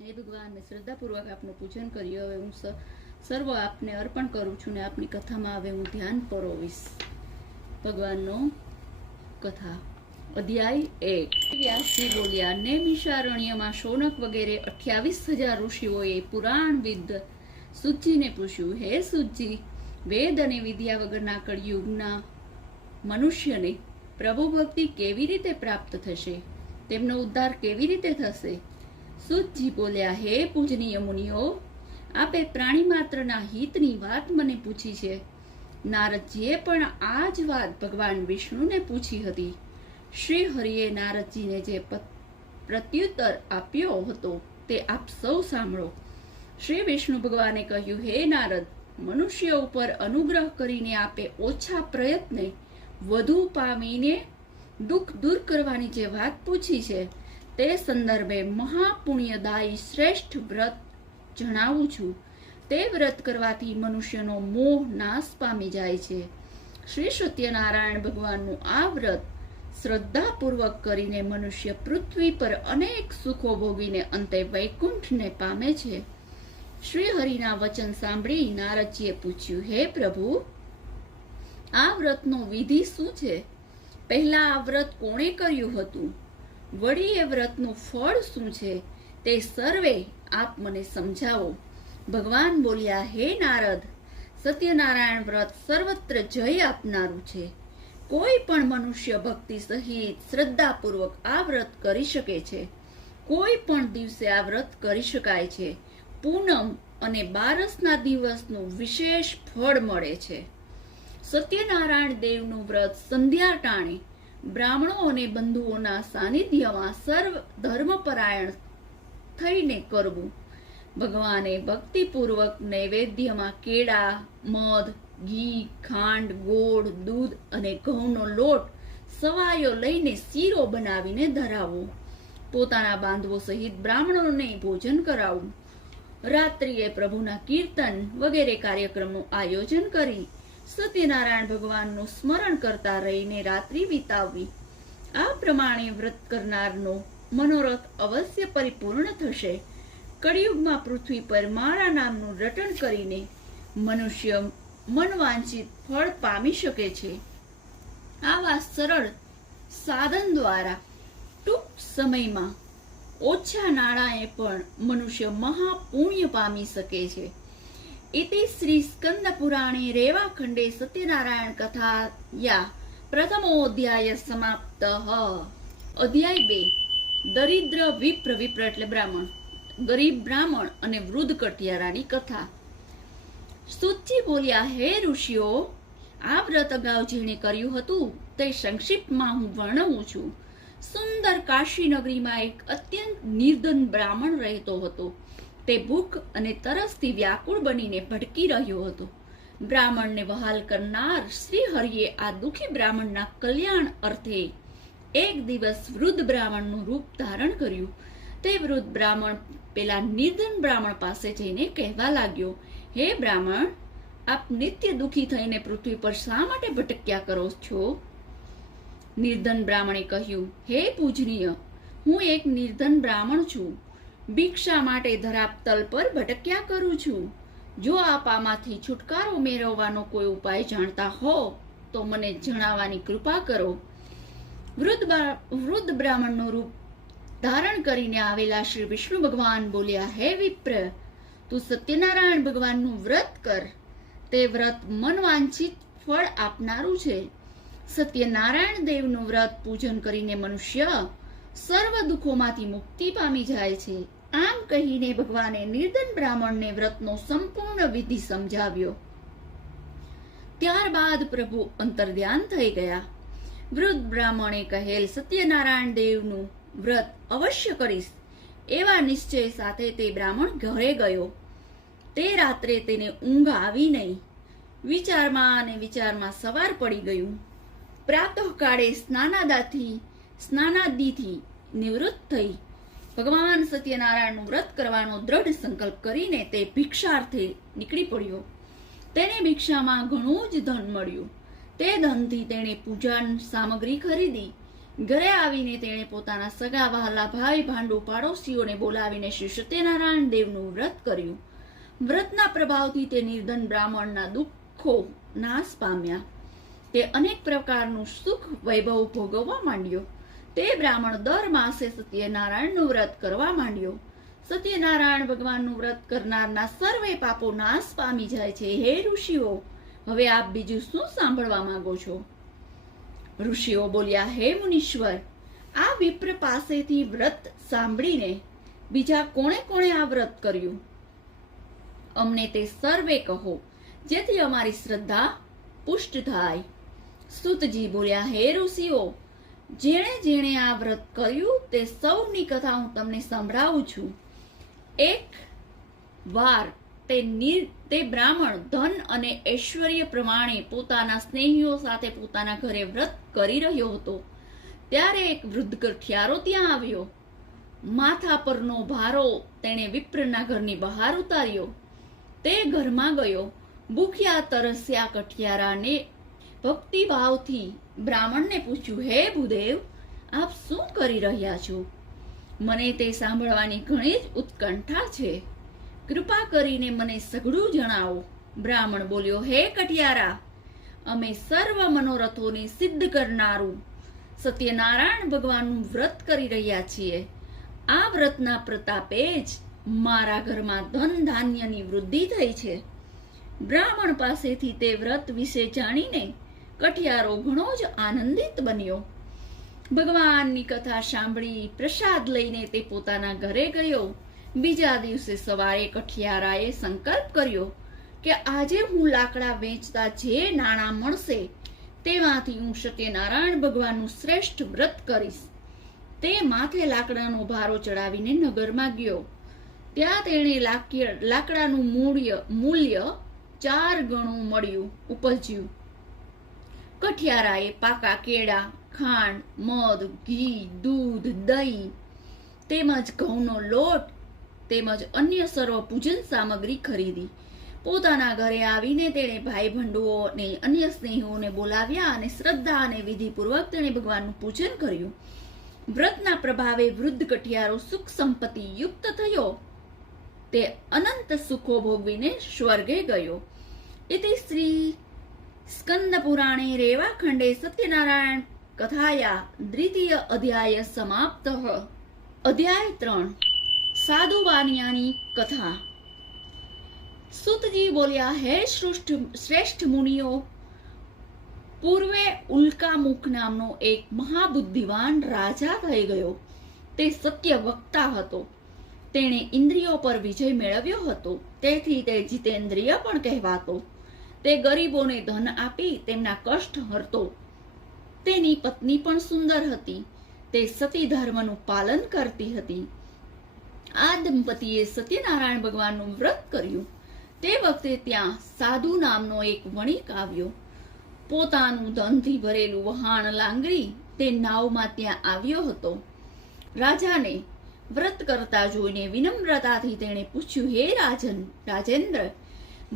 હે ભગવાન, મેં શ્રદ્ધાપૂર્વક આપનું પૂજન કર્યું. હવે હું સર્વ આપને અર્પણ કરું છું ને આપની કથામાં હવે હું ધ્યાન પરોવીશ. ભગવાનનો કથા અધ્યાય 1. વ્યાસજી બોલ્યા, નૈમિષારણ્યમાં શૌનક વગેરે 28,000 ઋષિઓએ પુરાણવિદ સુતજીને પૂછ્યું, હે સુતજી, વેદ અને વિદ્યા વગરના કળિયુગના મનુષ્યને પ્રભુ ભક્તિ કેવી રીતે પ્રાપ્ત થશે? તેમનો ઉદ્ધાર કેવી રીતે થશે? સુતજી બોલ્યા, હે પૂજનીય મુનિઓ, આપે પ્રાણી માત્રના હિતની વાત મને પૂછી છે. નારદજીએ પણ આ જ વાત ભગવાન વિષ્ણુને પૂછી હતી. શ્રી હરિએ નારદજીને જે પ્રત્યુત્તર આપ્યો હતો તે આપ સૌ સાંભળો. શ્રી વિષ્ણુ ભગવાને કહ્યું, હે નારદ, મનુષ્ય ઉપર અનુગ્રહ કરીને આપે ઓછા પ્રયત્ને વધુ પામીને દુઃખ દૂર કરવાની જે વાત પૂછી છે તે સંદર્ભે મહાપુણ્યદાયી શ્રેષ્ઠ વ્રત જણાવું છું. તે વ્રત કરવાથી મનુષ્યનો મોહ નાશ પામી જાય છે. શ્રી સત્યનારાયણ ભગવાનનું આ વ્રત શ્રદ્ધાપૂર્વક કરીને મનુષ્ય પૃથ્વી પર અનેક સુખો ભોગીને અંતે વૈકુંઠને પામે છે. શ્રી હરિના વચન સાંભળી નારદજીએ પૂછ્યું, હે પ્રભુ, આ વ્રતનો વિધિ શું છે? પહેલા આ વ્રત કોણે કર્યું હતું? વળી એ વ્રતનું ફળ શું છે? તે સર્વે આપ મને સમજાવો. ભગવાન બોલ્યા, હે નારદ, સત્યનારાયણ વ્રત સર્વત્ર જય આપનારું છે. કોઈ પણ મનુષ્ય ભક્તિ સહિત શ્રદ્ધાપૂર્વક આ વ્રત કરી શકે છે. કોઈ પણ દિવસે આ વ્રત કરી શકાય છે. પૂનમ અને બારસના દિવસનું વિશેષ ફળ મળે છે. સત્યનારાયણ દેવનું વ્રત સંધ્યા ટાણે બ્રાહ્મણો અને બંધુઓના સાનિધ્યમાં સર્વ ધર્મપરાયણ થઈને કરવું. ભગવાને ભક્તિપૂર્વક નૈવેદ્યમાં કેળા, મધ, ઘી, ખાંડ, ગોળ, દૂધ અને ઘઉંનો લોટ સવાયો લઈને શીરો બનાવીને ધરાવવો. પોતાના બાંધવો સહિત બ્રાહ્મણોને ભોજન કરાવવું. રાત્રિએ પ્રભુના કીર્તન વગેરે કાર્યક્રમનું આયોજન કરી સત્યનારાયણ ભગવાનનું સ્મરણ કરતા રહીને રાત્રિ વિતાવવી. આ પ્રમાણે વ્રત કરનારનો મનોરથ અવશ્ય પરિપૂર્ણ થશે. કળિયુગમાં પૃથ્વી પર મારા નામનું રટણ કરીને મનુષ્ય મનવાંછિત ફળ પામી શકે છે. આવા સરળ સાધન દ્વારા ટૂંક સમયમાં ઓછા નાણાંએ પણ મનુષ્ય મહાપુણ્ય પામી શકે છે. ઇતિ શ્રી સ્કંદ પુરાણે રેવાખંડે સત્યનારાયણ કથાયા પ્રથમોધ્યાય સમાપ્ત. અધ્યાય 2. દરિદ્ર વિપ્ર. વિપ્ર એટલે બ્રાહ્મણ, ગરીબ બ્રાહ્મણ અને વૃદ્ધ કટિયારાની કથા. સુતજી બોલ્યા, હે ઋષિઓ, આ વ્રત અગાઉ જેણે કર્યું હતું તે સંક્ષિપ્તમાં હું વર્ણવું છું. સુંદર કાશી નગરીમાં એક અત્યંત નિર્ધન બ્રાહ્મણ રહેતો હતો. તે ભૂખ અને તરસથી વ્યાકુળ બનીને ભટકી રહ્યો હતો. બ્રાહ્મણને વહાલ કરનાર શ્રી હરિએ આ દુઃખી બ્રાહ્મણના કલ્યાણ અર્થે એક દિવસ વૃદ્ધ બ્રાહ્મણનું રૂપ ધારણ કર્યું. તે વૃદ્ધ બ્રાહ્મણ પેલા નિર્ધન બ્રાહ્મણ પાસે જઈને કહેવા લાગ્યો, હે બ્રાહ્મણ, આપ નિત્ય દુઃખી થઈને પૃથ્વી પર શા માટે ભટક્યા કરો છો? નિર્ધન બ્રાહ્મણે કહ્યું, હે પૂજનીય, હું એક નિર્ધન બ્રાહ્મણ છું. ભિક્ષા માટે ધરાતલ પર ભટક્યા કરું છું. જો આપ આમાંથી છુટકારો મેળવવાનો કોઈ ઉપાય જાણતા હો તો મને જણાવવાની કૃપા કરો. વૃદ્ધ બ્રાહ્મણનું રૂપ ધારણ કરીને આવેલા શ્રી વિષ્ણુ ભગવાન બોલ્યા, હે વિપ્ર, તું સત્યનારાયણ ભગવાનનું વ્રત કર. તે વ્રત મનવાંછિત ફળ આપનારું છે. સત્યનારાયણ દેવનું વ્રત પૂજન કરીને મનુષ્ય સર્વ દુઃખોમાંથી મુક્તિ પામી જાય છે. આમ કહીને ભગવાને નિર્ધન બ્રાહ્મણને વ્રતનો સંપૂર્ણ વિધિ સમજાવ્યો. ત્યારબાદ પ્રભુ અંતર્ધ્યાન થઈ ગયા. વૃદ્ધ બ્રાહ્મણે કહેલ સત્યનારાયણ દેવનું વ્રત અવશ્ય કરીશ એવા નિશ્ચય સાથે તે બ્રાહ્મણ ઘરે ગયો. તે રાત્રે તેને ઊંઘ આવી નહીં. વિચારમાં સવાર પડી ગયું. પ્રાતઃકાળે સ્નાનાદિથી નિવૃત્ત થઈ ભગવાન સત્યનારાયણનું વ્રત કરવાનો દ્રઢ સંકલ્પ કરીને તે ભિક્ષાર્થે નીકળી પડ્યો. તેને ભિક્ષામાં ઘણું જ ધન મળ્યું. તે ધનથી તેણે પૂજા સામગ્રી ખરીદી ઘરે આવીને તેણે પોતાના સગા વહાલા ભાઈ ભાંડુ પાડોશીઓને બોલાવીને શ્રી સત્યનારાયણ દેવનું વ્રત કર્યું. વ્રતના પ્રભાવથી તે નિર્ધન બ્રાહ્મણના દુઃખો નાશ પામ્યા. તે અનેક પ્રકારનું સુખ વૈભવ ભોગવવા માંડ્યો. તે બ્રાહ્મણ દર માસે સત્યનારાયણનું વ્રત કરવા માંડ્યો. સત્યનારાયણ ભગવાનનું વ્રત કરનારના સર્વે પાપો નાશ પામી જાય છે. હે ઋષિઓ, હવે આપ બીજું શું સાંભળવા માંગો છો? ઋષિઓ બોલ્યા, હે મુનીશ્વર, આ વિપ્ર પાસેથી વ્રત સાંભળીને બીજા કોણે કોણે આ વ્રત કર્યું? અમને તે સર્વે કહો, જેથી અમારી શ્રદ્ધા પુષ્ટ થાય. સૂતજી બોલ્યા, હે ઋષિઓ, જેણે જેણે આ વ્રત કર્યું તે સૌની કથા હું તમને સંભળાવું છું. એક વાર તે બ્રાહ્મણ ધન અને ઐશ્વર્ય પ્રમાણે પોતાના સ્નેહીઓ સાથે પોતાના ઘરે વ્રત કરી રહ્યો હતો. ત્યારે એક વૃદ્ધ કઠિયારો ત્યાં આવ્યો. માથા પરનો ભારો તેણે વિપ્રના ઘરની બહાર ઉતાર્યો. તે ઘરમાં ગયો. ભૂખ્યા તરસ્યા કઠિયારાને ભક્તિભાવથી બ્રાહ્મણને પૂછ્યું, હે ભૂદેવ, આપ શું કરી રહ્યા છો? મને તે સાંભળવાની ઘણી જ ઉત્કંઠા છે. કૃપા કરીને મને સઘળું જણાવો. બ્રાહ્મણ બોલ્યો, હે કઠિયારા, અમે સર્વ મનોરથોને સિદ્ધ કરનારું સત્યનારાયણ ભગવાનનું વ્રત કરી રહ્યા છીએ. આ વ્રતના પ્રતાપે જ મારા ઘરમાં ધન ધાન્યની વૃદ્ધિ થઈ છે. બ્રાહ્મણ પાસેથી તે વ્રત વિશે જાણીને કઠિયારો ઘણો જ આનંદિત બન્યો. ભગવાનની કથા સાંભળી પ્રસાદ લઈને તે પોતાના ઘરે ગયો. બીજા દિવસે સવારે કઠિયારાએ સંકલ્પ કર્યો કે આજે હું લાકડા વેચતા જે નાણાં મળશે તેમાંથી હું સત્યનારાયણ ભગવાનનું શ્રેષ્ઠ વ્રત કરીશ. તે માથે લાકડાનો ભારો ચડાવીને નગરમાં ગયો. ત્યાં તેણે લાકડાનું મૂલ્ય 4 ગણું ઉપજ્યું. કઠિયારાએ પાકા કેળા, ખાંડ, મધ, ઘી, દૂધ, દહીં તેમજ ઘઉંનો લોટ તેમજ અન્ય સર્વ પૂજન સામગ્રી ખરીદી. પોતાના ઘરે આવીને તેણે ભાઈ બંધુઓ અને અન્ય સ્નેહીઓને બોલાવ્યા અને શ્રદ્ધા અને વિધિપૂર્વક તેણે ભગવાનનું પૂજન કર્યું. વ્રતના પ્રભાવે વૃદ્ધ કઠિયારો સુખ સંપત્તિ યુક્ત થયો. તે અનંત સુખો ભોગવીને સ્વર્ગે ગયો. ઇતિ શ્રી સ્કંદ પુરાણે રેવાખંડે સત્યનારાયણ કથાયા દ્વિતીય અધ્યાય સમાપ્ત. અધ્યાય 3 સાધુ વાનિયાની કથા. સૂતજી બોલ્યા, હે શ્રેષ્ઠ મુનિઓ, પૂર્વે ઉલ્કામુખ નામનો એક મહાબુદ્ધિવાન રાજા થઈ ગયો. તે સત્ય વક્તા હતો. તેણે ઇન્દ્રિયો પર વિજય મેળવ્યો હતો, તેથી તે જીતેન્દ્રિય પણ કહેવાતો. તે ગરીબોને ધન આપી તેમના કષ્ટ હરતો. તેની પત્ની પણ સુંદર હતી. તે સતી ધર્મનું પાલન કરતી હતી. આ દંપતીએ સત્યનારાયણ ભગવાનનું વ્રત કર્યું. તે વખતે ત્યાં સાધુ નામનો એક વણિક આવ્યો. પોતાનું ધનથી ભરેલું વહાણ લાંગરી તે નાવમાં ત્યાં આવ્યો હતો. રાજાને વ્રત કરતા જોઈને વિનમ્રતાથી તેણે પૂછ્યું, હે રાજેન્દ્ર,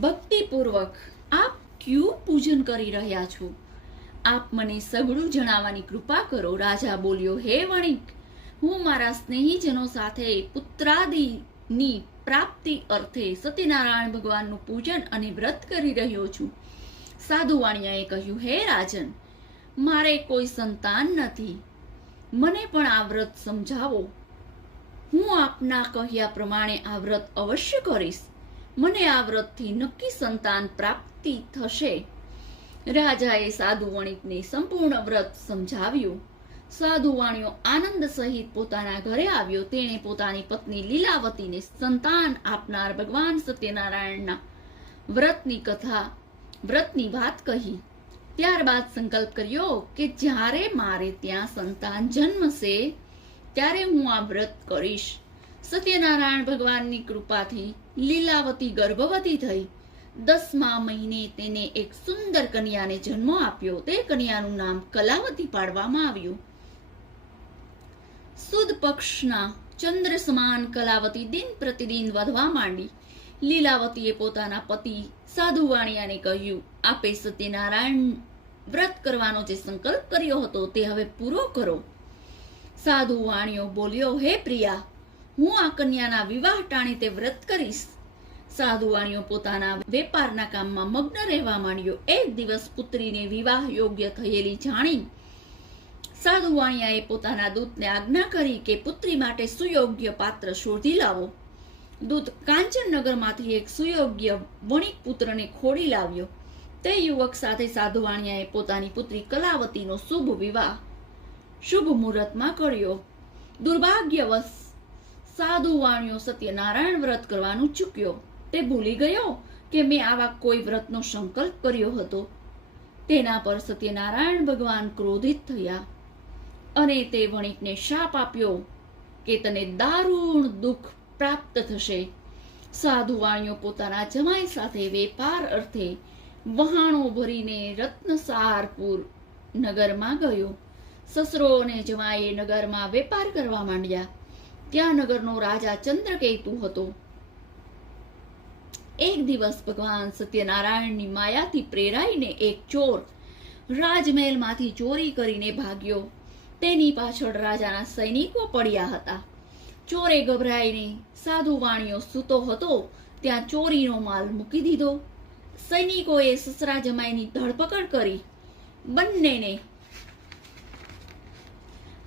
ભક્તિપૂર્વક આપ ક્યું પૂજન કરી રહ્યા છો? આપ મને સઘળું જણાવવાની કૃપા કરો. રાજા બોલ્યો, હે વણિક, હું મારા સ્નેહીજનો સાથે પુત્રાદિની પ્રાપ્તિ અર્થે સત્યનારાયણ ભગવાનનું પૂજન અને વ્રત કરી રહ્યો છું. સાધુ વાણિયાએ કહ્યું, હે રાજન, મારે કોઈ સંતાન નથી. મને પણ આ વ્રત સમજાવો. હું આપના કહ્યા પ્રમાણે આ વ્રત અવશ્ય કરીશ. મને આ વ્રતથી નક્કી સંતાન પ્રાપ્તિ થશે. રાજાએ સાધુ વણિકને સંપૂર્ણ વ્રત સમજાવ્યું. સાધુ વાણિયો આનંદ સહિત પોતાના ઘરે આવ્યો. તેણે પોતાની પત્ની લીલાવતીને સંતાન આપનાર ભગવાન સત્યનારાયણના વ્રતની વાત કહી. ત્યારબાદ સંકલ્પ કર્યો કે જ્યારે મારે ત્યાં સંતાન જન્મશે ત્યારે હું આ વ્રત કરીશ. સત્યનારાયણ ભગવાનની કૃપાથી લીલાવતી ગર્ભવતી થઈ. 10મા મહિને તેને એક સુંદર કન્યાને જન્મ આપ્યો. તે કન્યાનું નામ કલાવતી પાડવામાં આવ્યું. સુદ પક્ષના ચંદ્ર સમાન કલાવતી દિન પ્રતિદિન વધવા માંડી. લીલાવતીએ પોતાના પતિ સાધુ વાણિયાને કહ્યું, આપે સત્યનારાયણ વ્રત કરવાનો જે સંકલ્પ કર્યો હતો તે હવે પૂરો કરો. સાધુ વાણિયો બોલ્યો, હે પ્રિયા, હું આ કન્યાના વિવાહ ટાણી તે વ્રત કરીશ. સાધુ વાણિયો પોતાના વેપારના કામમાં મગ્ન રહેવા માંડ્યો. એક દિવસ પુત્રીને વિવાહ યોગ્ય થયેલી જાણી સાધુ વાણિયાએ પોતાના દૂતને આજ્ઞા કરી કે પુત્રી માટે સુયોગ્ય પાત્ર શોધી લાવો. દૂત કાંચનનગરમાંથી એક સુયોગ્ય વણિક પુત્રને ખોડી લાવ્યો. તે યુવક સાથે સાધુ વાણિયાએ પોતાની પુત્રી કલાવતીનો શુભ વિવાહ શુભ મુહૂર્તમાં કર્યો. દુર્ભાગ્યવશ સાધુ વાણિયો સત્યનારાયણ વ્રત કરવાનું ચૂક્યો. તે ભૂલી ગયો કે મેં આવા કોઈ વ્રતનો સંકલ્પ કર્યો હતો. તેના પર સત્યનારાયણ ભગવાન ક્રોધિત થયા અને તે વણિકને શાપ આપ્યો કે તને દારૂણ દુઃખ પ્રાપ્ત થશે. સાધુ વાણિયો પોતાના જમાઈ સાથે વેપાર અર્થે વહાણો ભરીને રત્નસારપુર નગરમાં ગયો. સસરો અને જમાઈએ નગરમાં વેપાર કરવા માંડ્યા. ત્યાં નગરનો રાજા ચંદ્રકેતુ હતો. એક દિવસ ભગવાન સત્યનારાયણની માયાથી પ્રેરાઈને એક ચોર રાજમહેલમાંથી ચોરી કરીને ભાગ્યો. તેની પાછળ રાજાના સૈનિકો પડ્યા હતા. ચોરે ગભરાઈને સાધુ વાણિયો સૂતો હતો ત્યાં ચોરીનો માલ મૂકી દીધો. સૈનિકોએ સસરા જમાઈની ધરપકડ કરી બંનેને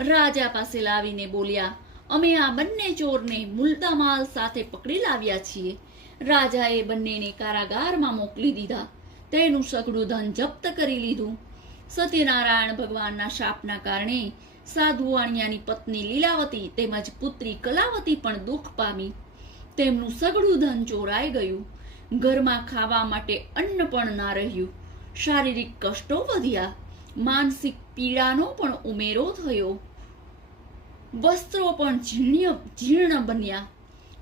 રાજા પાસે લાવીને બોલ્યા, અમે આ બંને ચોરને મુદ્દામાલ સાથે પકડી લાવ્યા છીએ. રાજાએ બંનેને કારાગારમાં મોકલી દીધા. તેનું સઘળું ધન જપ્ત કરી લીધું. સત્યનારાયણ ભગવાનના શાપના કારણે સાધુ વાણિયાની પત્ની લીલાવતી તેમજ પુત્રી કલાવતી પણ દુઃખ પામી. તેમનું સઘળું ધન ચોરાઈ ગયું. ઘરમાં ખાવા માટે અન્ન પણ ના રહ્યું. શારીરિક કષ્ટો વધ્યા. માનસિક પીડાનો પણ ઉમેરો થયો. વસ્ત્રો પણ જીર્ણ બન્યા.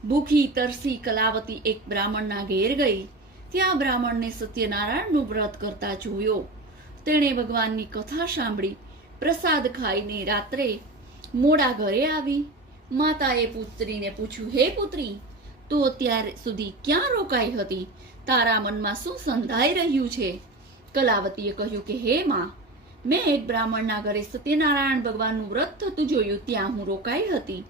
ભૂખી તરસી કલાવતી એક બ્રાહ્મણના ઘેર ગઈ. ત્યાં બ્રાહ્મણને સત્યનારાયણનું વ્રત કરતા જોયો. તેણે ભગવાનની કથા સાંભળી. પ્રસાદ ખાઈને રાત્રે મોડા ઘરે આવી. માતાએ પુત્રીને પૂછ્યું, હે પુત્રી, તું અત્યાર સુધી ક્યાં રોકાઈ હતી? તારા મનમાં શું સંધાઈ રહ્યું છે? કલાવતીએ કહ્યું કે હે માં, મેં એક બ્રાહ્મણના ઘરે સત્યનારાયણ ભગવાનનું વ્રત થતું જોયું. ત્યાં હું રોકાઈ હતી.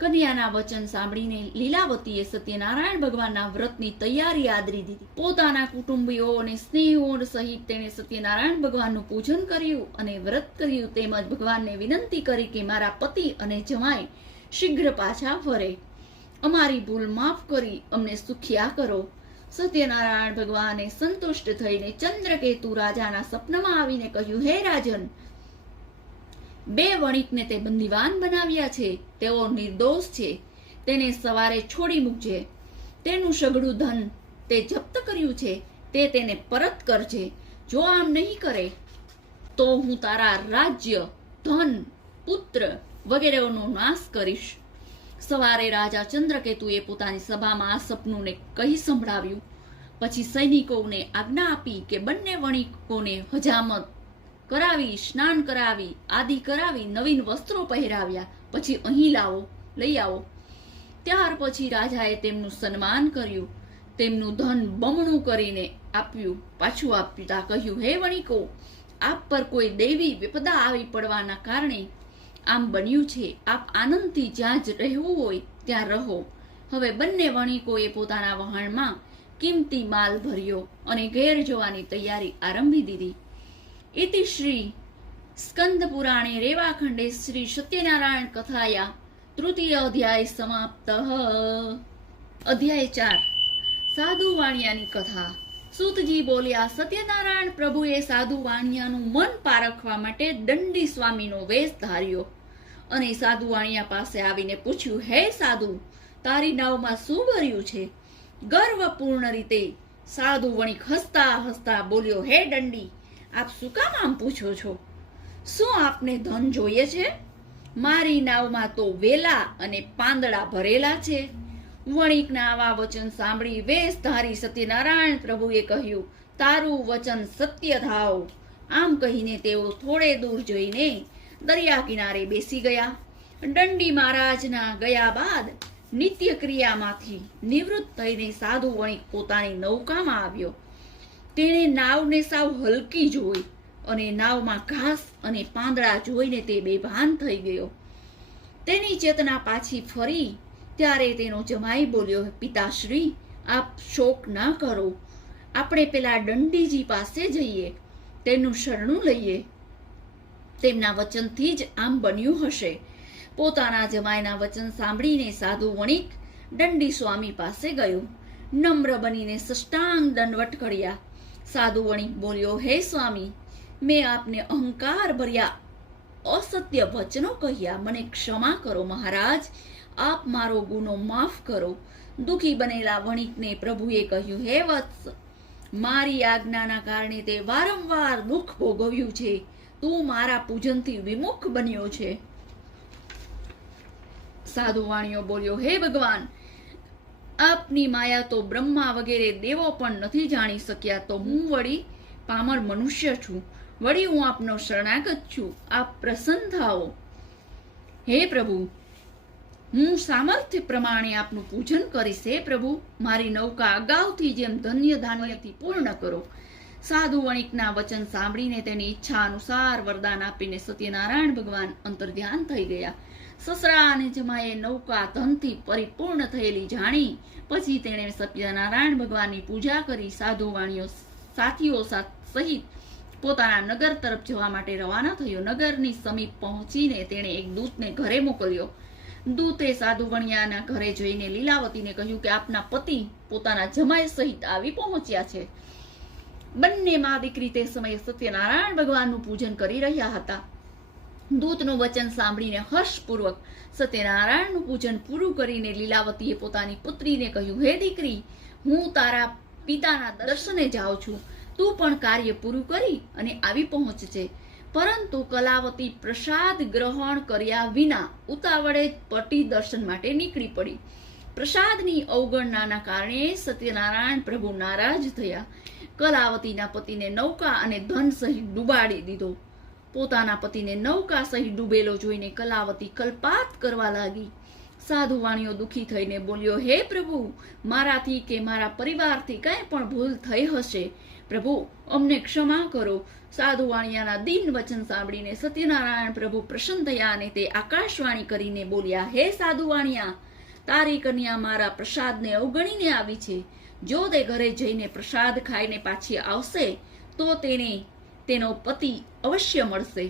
કન્યાના વચન સાંભળીને લીલાવતીએ સત્યનારાયણ ભગવાનના વ્રતની તૈયારી આદરી દીધી. પોતાના કુટુંબીઓ અને સ્નેહીઓ સહિત તેણે સત્યનારાયણ ભગવાનનું પૂજન કર્યું અને વ્રત કર્યું. તેમજ ભગવાનને વિનંતી કરી કે મારા પતિ અને જમાઈ શીઘ્ર પાછા ફરે. અમારી ભૂલ માફ કરી અમને સુખિયા કરો. સત્યનારાયણ ભગવાને સંતુષ્ટ થઈને ચંદ્રકેતુ રાજાના સપનામાં આવીને કહ્યું, હે રાજન, બે વણિકને તે બંદીવાન બનાવ્યા છે. તેઓ નિર્દોષ છે. તેને સવારે છોડી મૂકજે. તેનું સઘળું ધન તે જપ્ત કર્યું છે તે તેને પરત કરજે. જો આમ નહીં કરે તો હું તારા રાજ્ય, ધન, પુત્ર વગેરેનો નાશ કરીશ. સવારે રાજા ચંદ્રકેતુએ પોતાની સભામાં આ સપનુંને કહી સંભળાવ્યું. પછી સૈનિકોને આજ્ઞા આપી કે બંને વણિકોને હજામત કરાવી, સ્નાન કરાવી, આદિ કરાવી, નવીન વસ્ત્રો પહેરાવ્યા. પછી અહીં લઈ આવો. ત્યાર પછી રાજાએ તેમનું સન્માન કર્યું. તેમનું ધન બમણું કરીને પાછું આપતા કહ્યું, હે વણિકો, આપ પર કોઈ દૈવી વિપદા આવી પડવાના કારણે આમ બન્યું છે. આપ આનંદથી જ્યાં જ રહેવું હોય ત્યાં રહો. હવે બંને વણિકોએ પોતાના વહાણમાં કિંમતી માલ ભર્યો અને ઘેર જવાની તૈયારી આરંભી દીધી. इति श्री स्कंद पुराणे रेवाखंडे श्री सत्यनारायण कथाया तृतीय अध्याय समाप्त. अध्याय 4 साधु वाणियानी कथा. सूतजी बोल्या, सत्यनारायण प्रभुए साधु वाणियाનું મન પારખવા માટે દંડી સ્વામીનો વેશ ધાર્યો અને સાધુ વાણિયા પાસે આવીને પૂછ્યું, હે સાધુ, તારી નાવમાં શું ભર્યું છે? ગર્વપૂર્ણ રીતે સાધુ વણિક હસતા હસતા બોલ્યો, હે દંડી, આપ શું કામ આમ પૂછો છો? શું આપને ધન જોઈએ છે? મારી નાવમાં તો વેલા અને પાંદડા ભરેલા છે. વણિકના આવા વચન સાંભળી વેશધારી સત્યનારાયણ પ્રભુએ કહ્યું, તારું વચન સત્ય થાવ. આમ કહીને તેઓ થોડે દૂર જઈને દરિયા કિનારે બેસી ગયા. દંડી મહારાજના ગયા બાદ નિત્ય ક્રિયામાંથી નિવૃત્ત થઈને સાધુ વણિક પોતાની નૌકામાં આવ્યો. તેણે નાવને સાવ હલકી જોઈ અને નાવમાં ઘાસ અને પાંદડા જોઈને તે બેભાન થઈ ગયો. તેની ચેતના પાછી ફરી ત્યારે તેનો જમાઈ બોલ્યો, પિતાશ્રી, આપ શોક ના કરો. આપણે પેલા દંડીજી પાસે જઈએ, તેનું શરણું લઈએ. તેમના વચનથી જ આમ બન્યું હશે. પોતાના જમાઈના વચન સાંભળીને સાધુ વણિક દંડી સ્વામી પાસે ગયો. નમ્ર બનીને સાષ્ટાંગ દંડવટ કર્યા. સાધુ વણિક બોલ્યો, હે સ્વામી, મેં આપને અહંકાર ભર્યા અસત્ય વચનો કહ્યા. મને ક્ષમા કરો મહારાજ, આપ મારો ગુનો માફ કરો. દુઃખી બનેલા વણિકને પ્રભુએ કહ્યું, હે વત્સ, મારી આજ્ઞાના કારણે તે વારંવાર દુઃખ ભોગવ્યું છે. તું મારા પૂજનથી વિમુખ બન્યો છે. સાધુ વાણીઓ બોલ્યો, હે ભગવાન, આપની માયા તો બ્રહ્મા વગેરે દેવો પણ નથી જાણી શક્યા. તો હું વળી પામર મનુષ્ય છું, વળી હું આપનો શરણાગત છું. આપ પ્રસન્ન થાઓ. હે પ્રભુ, હું સામર્થ્ય પ્રમાણે આપનું પૂજન કરીશ. હે પ્રભુ, મારી નૌકા અગાઉથી જેમ ધન્ય ધાન્યથી પૂર્ણ કરો. સાધુ વણિકના વચન સાંભળીને તેની ઈચ્છા અનુસાર વરદાન આપીને સત્યનારાયણ ભગવાન અંતર્ધ્યાન થઈ ગયા. સસરા અને જમાએ નૌકા ધનથી પરિપૂર્ણ થયેલી જાણી પછી તેણે સત્યનારાયણ ભગવાનની પૂજા કરી સાધુ વાણીઓ સાથીઓ સહિત પોતાના નગર તરફ જવા માટે રવાના થયો. નગરની સમીપ પહોંચીને તેણે એક દૂતને ઘરે મોકલ્યો. દૂતે સાધુ વણિયાના ઘરે જઈને લીલાવતીને કહ્યું કે આપના પતિ પોતાના જમાઈ સહિત આવી પહોંચ્યા છે. બંને મા દીકરી તે સમયે સત્યનારાયણ ભગવાનનું પૂજન કરી રહ્યા હતા. દૂતનું વચન સાંભળીને હર્ષપૂર્વક સત્યનારાયણનું પૂજન પૂરું કરીને લીલાવતીએ પોતાની પુત્રીને કહ્યું, હે દીકરી, હું તારા પિતાના દર્શને જાઉં છું. તું પણ કાર્ય પૂરું કરી અને આવી પહોંચજે. પરંતુ કલાવતી પ્રસાદ ગ્રહણ કર્યા વિના ઉતાવળે પતિ દર્શન માટે નીકળી પડી. પ્રસાદની અવગણનાના કારણે સત્યનારાયણ પ્રભુ નારાજ થયા. કલાવતીના પતિને નૌકા અને ધન સહિત ડૂબાડી દીધો. પોતાના પતિને નૌકા સહિત ડૂબેલો જોઈને કલાવતી કલ્પાત કરવા લાગી. સાધુ વાણીઓ દુઃખી થઈને બોલ્યો, હે પ્રભુ, મારાથી કે મારા પરિવારથી કંઈ પણ ભૂલ થઈ હશે. પ્રભુ, અમને ક્ષમા કરો. સાધુ વાણિયાના દીન વચન સાંભળીને સત્યનારાયણ પ્રભુ પ્રસન્ન થયા અને તે આકાશવાણી કરીને બોલ્યા, હે સાધુ વાણિયા, તારી કન્યા મારા પ્રસાદને અવગણીને આવી છે. જો તે ઘરે જઈને પ્રસાદ ખાઈને પાછી આવશે તો તેનો પતિ અવશ્ય મળશે.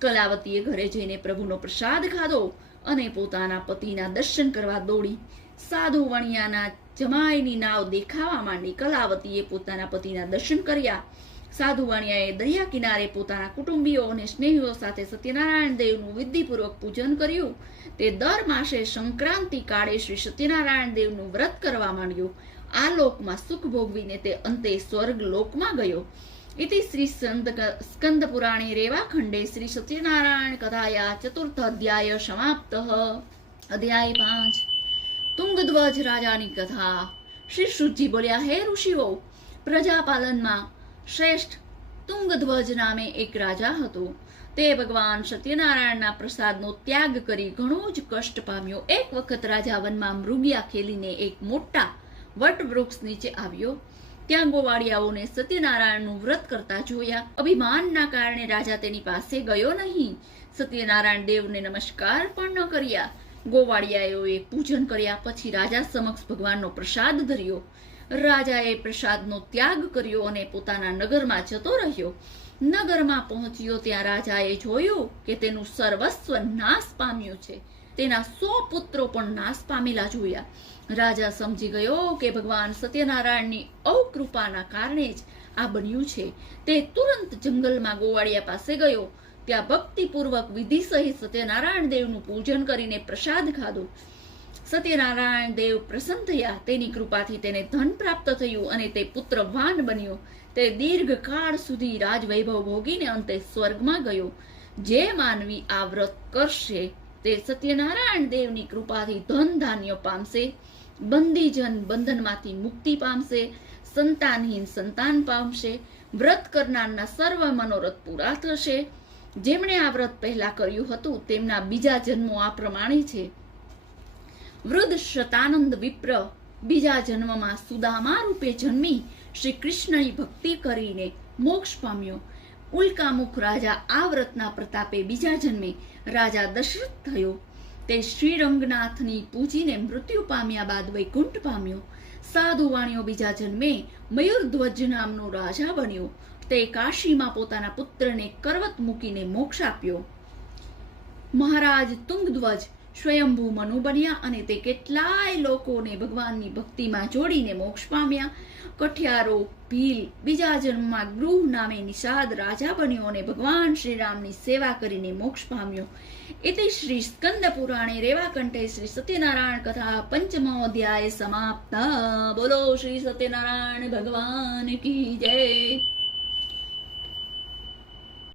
કલાવતીએ ઘરે જઈને પ્રભુનો પ્રસાદ ખાધો અને પોતાના પતિના દર્શન કરવા દોડી. સાધુ વણિયાના જમાઈની નાવ દેખાવા માંડી. કલાવતીએ પોતાના પતિના દર્શન કર્યા. સાધુ વાણિયાએ દરિયા કિનારે પોતાના કુટુંબીઓ અને સ્નેહીઓ સાથે સત્યનારાયણ દેવનું વિધિપૂર્વક પૂજન કર્યું. તે દર માસે સંક્રાંતિ કાળે શ્રી સત્યનારાયણ દેવનું વ્રત કરવા માંડ્યો. આ લોકમાં સુખ ભોગવીને તે અંતે સ્વર્ગ લોકમાં ગયો. इति श्री स्कंद पुराणे रेवाखंडे श्री सत्यनारायण कथाया चतुर्थ अध्याय समाप्त. अध्याय 5 तुंगध्वज राजानी कथा. श्री शुद्धजी बोल्या, हे ऋषिओ, प्रजापालનમાં શ્રેષ્ઠ તુંગધ્વજ નામે એક રાજા હતો. તે ભગવાન સત્યનારાયણના પ્રસાદનો ત્યાગ કરી ઘણો જ કષ્ટ પામ્યો. એક વખત રાજા વનમાં મૃગિયા ખેલીને એક મોટા વટવૃક્ષ નીચે આવ્યો. ત્યાં ગોવાળિયાઓને સત્યનારાયણનું વ્રત કરતા જોયા. અભિમાનના કારણે રાજા તેની પાસે ગયો નહીં. સત્યનારાયણ દેવને નમસ્કાર પણ ન કર્યા. ગોવાળિયાઓએ પૂજન કર્યા પછી રાજા સમક્ષ ભગવાનનો પ્રસાદ ધર્યો. રાજાએ પ્રસાદનો ત્યાગ કર્યો અને પોતાના નગરમાં જતો રહ્યો. નગરમાં પહોંચ્યો ત્યાં રાજાએ જોયું કે તેનું સર્વસ્વ નાશ પામ્યું છે. તેના 100 પુત્રો પણ નાશ પામેલા જોયા. રાજા સમજી ગયો કે ભગવાન સત્યનારાયણની અવકૃપાના કારણે જ આ બન્યું છે. તે તુરંત જંગલમાં ગોવાળિયા પાસે ગયો. ત્યાં ભક્તિપૂર્વક વિધિ સહિત સત્યનારાયણ દેવનું પૂજન કરીને પ્રસાદ ખાધો. સત્યનારાયણ દેવ પ્રસન્ન થયા. તેની કૃપાથી તેને ધન પ્રાપ્ત થયું અને તે પુત્રવાન બન્યો. તે દીર્ઘકાળ સુધી રાજવૈભવ ભોગીને અંતે સ્વર્ગમાં ગયો. જે માનવી આ વ્રત કરશે તે સત્યનારાયણ દેવની કૃપાથી ધન ધાન્ય પામશે, બંદીજન બંધનમાંથી મુક્તિ પામશે, સંતાનહીન સંતાન પામશે, વ્રત કરનારના સર્વ મનોરથ પૂરા થશે. જેમણે આ વ્રત પહેલા કર્યું હતું તેમના બીજા જન્મો આ પ્રમાણે છે. વૃદ્ધ શતાનંદ વિપ્ર બીજા જન્મમાં સુદામા રૂપે જન્મી શ્રી કૃષ્ણની ભક્તિ કરીને મોક્ષ પામ્યો. ઉલ્કામુખ રાજા આ વ્રતના પ્રતાપે બીજા જન્મે રાજા દશરથ થયો. તે શ્રી રંગનાથની પૂજીને મૃત્યુ પામ્યા બાદ વૈકુંઠ પામ્યો. સાધુ વાણિયો બીજા જન્મે મયુરધ્વજ નામનો રાજા બન્યો. તે કાશીમાં પોતાના પુત્રને કરવત મૂકીને મોક્ષ આપ્યો. મહારાજ તુંગધ્વજ સ્વયંભૂ મનુ બન્યા અને તે કેટલાય લોકોને ભગવાનની ભક્તિમાં જોડીને મોક્ષ પામ્યા. કઠિયારો ભીલ બીજા જન્મમાં ગૃહ નામે નિષાદ રાજા બન્યો અને ભગવાન શ્રીરામની સેવા કરીને મોક્ષ પામ્યો. इति श्री स्कंद पुराणे रेवाकंठे श्री सत्यनारायण कथा पंचमो अध्याय समाप्त. बोलो श्री सत्यनारायण भगवान की जय.